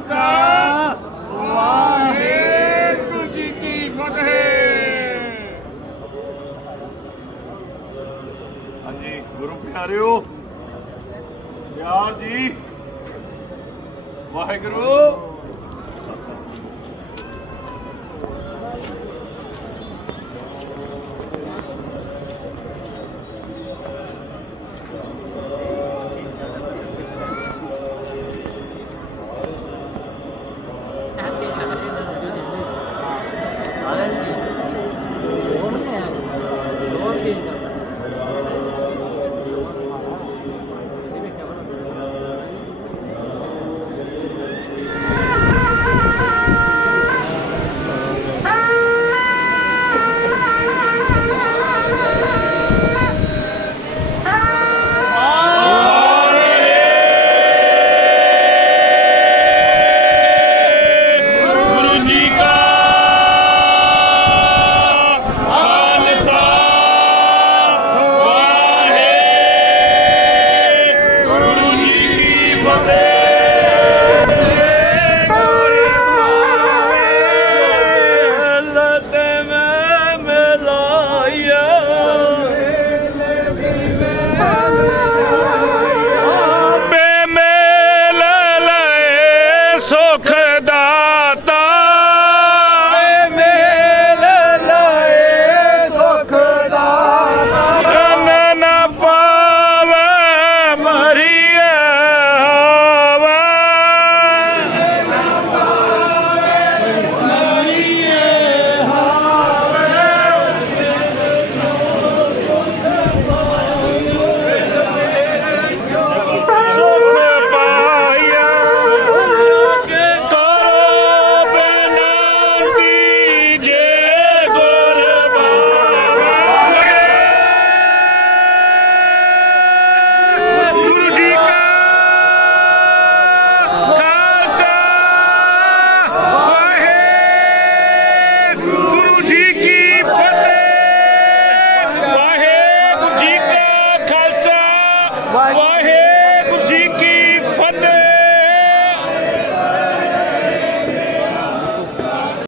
ਖਾਲਸਾ। ਵਾਹਿਗੁਰੂ ਜੀ ਕੀ ਫਤਿਹ। ਹਾਂਜੀ ਗੁਰੂ ਪਿਆਰਿਓ ਯਾਰ ਜੀ। ਵਾਹਿਗੁਰੂ। Why? Why